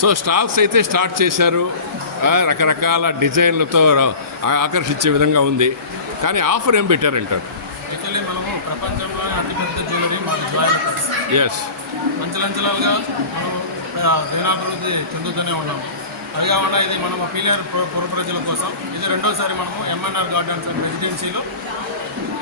So stalls అయితే start చేశారు, రకరకాల డిజైన్లతో ఆకర్షించే విధంగా ఉంది. కానీ ఆఫర్ ఏం పెట్టారంటారు? యాక్చువల్లీ మనము ప్రపంచంలోనే అతిపెద్ద జ్యువెలరీ మన జ్యువెలరీ. ఎస్, అంచెలంచెలుగా మనము దినాభివృద్ధి చెందుతూనే ఉన్నాము. అది కాకుండా ఇది మనం పీలియర్ పుర ప్రజల కోసం ఇది రెండోసారి మనము ఎంఎన్ఆర్ గార్డెన్స్ అండ్ రెసిడెన్సీలో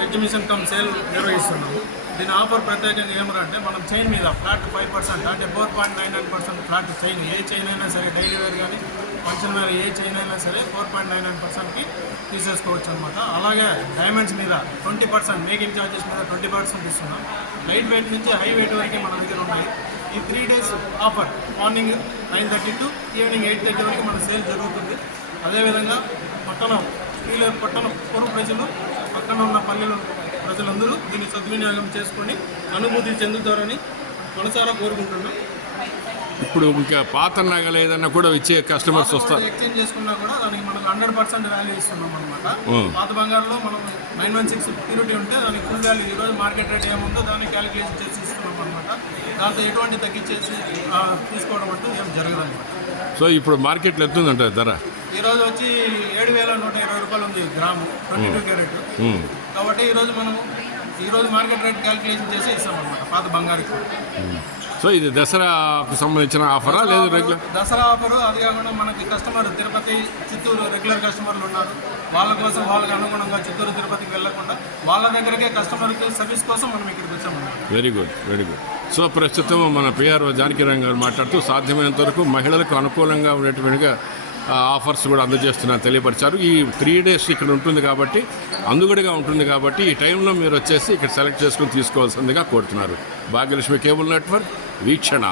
ఎగ్జిబిషన్ కమ్ సేల్ నిర్వహిస్తున్నాము. దీని ఆఫర్ ప్రత్యేకంగా ఏమంటే మనం చైన్ మీద ఫ్లాట్ 5% అంటే 4.99% ఫ్లాట్ చైన్, ఏ చైన్ అయినా సరే డైలీ వేర్ కానీ ఫంక్షన్ వేర్ ఏ చైన్ అయినా సరే 4.99%కి తీసేసుకోవచ్చు అనమాట. అలాగే డైమండ్స్ మీద 20% మేకింగ్ ఛార్జెస్ మీద 20% ఇస్తున్నాం. లైట్ వెయిట్ నుంచి హై వెయిట్ వరకు మన దగ్గర ఉన్నాయి. ఈ 3 days offer morning 9:30 to evening 8:30 వరకు మన సేల్ జరుగుతుంది. అదేవిధంగా పట్టణం పూర్వ ప్రజలు పక్కన ఉన్న పల్లెల ప్రజలందరూ దీన్ని సద్వినియోగం చేసుకొని అనుభూతి చెందుతారని మనసారా కోరుకుంటున్నాం. ఇప్పుడు ఇంకా పాత నగలు ఏదన్నా కూడా ఇచ్చే కస్టమర్స్ వస్తారు, ఎక్స్చేంజ్ చేసుకున్నా కూడా దానికి మనకు 100% వాల్యూ ఇస్తున్నాం అనమాట. పాత బంగారులో మనం 916 ప్యూరిటీ ఉంటే దానికి ఫుల్ వాల్యూ ఈరోజు మార్కెట్ రేట్ ఏముందో దాన్ని క్యాలిక్యులేషన్ చేసి ఇస్తున్నాం అనమాట. దాంతో ఎటువంటి తగ్గించేసి తీసుకోవడం అంటూ ఏం జరగదన్నమాట. సో ఇప్పుడు మార్కెట్లో ఎత్తుందంటారు ధర? ఈరోజు వచ్చి 7,120 రూపాయలు ఉంది గ్రాము 22 క్యారెట్. కాబట్టి ఈరోజు మార్కెట్ రేట్ క్యాలిక్యులేషన్ చేసి ఇస్తామన్నమాట పాత బంగారుకి. సో ఇది దసరాకు సంబంధించిన ఆఫరా లేదు రెగ్యులర్? దసరా ఆఫరు. అది కాకుండా మనకి కస్టమర్ తిరుపతి, చిత్తూరు రెగ్యులర్ కస్టమర్లు ఉన్నారు. వాళ్ళ కోసం వాళ్ళకి అనుగుణంగా చిత్తూరు తిరుపతికి వెళ్ళకుండా వాళ్ళ దగ్గరకే కస్టమర్కి సర్వీస్ కోసం మనం ఇక్కడికి వచ్చామన్నమాట. Very good, very good. So ప్రస్తుతం మన పిఆర్ఓ జానకిరామ్ గారు మాట్లాడుతూ సాధ్యమైనంత వరకు మహిళలకు అనుకూలంగా ఉండేటువంటిగా ఆఫర్స్ కూడా అందజేస్తున్నారు తెలియపరిచారు. ఈ 3 days ఇక్కడ ఉంటుంది కాబట్టి అందుగడిగా ఉంటుంది కాబట్టి ఈ టైంలో మీరు వచ్చేసి ఇక్కడ సెలెక్ట్ చేసుకుని తీసుకోవాల్సిందిగా కోరుతున్నారు. భాగ్యలక్ష్మి కేబుల్ నెట్వర్క్ వీక్షణ.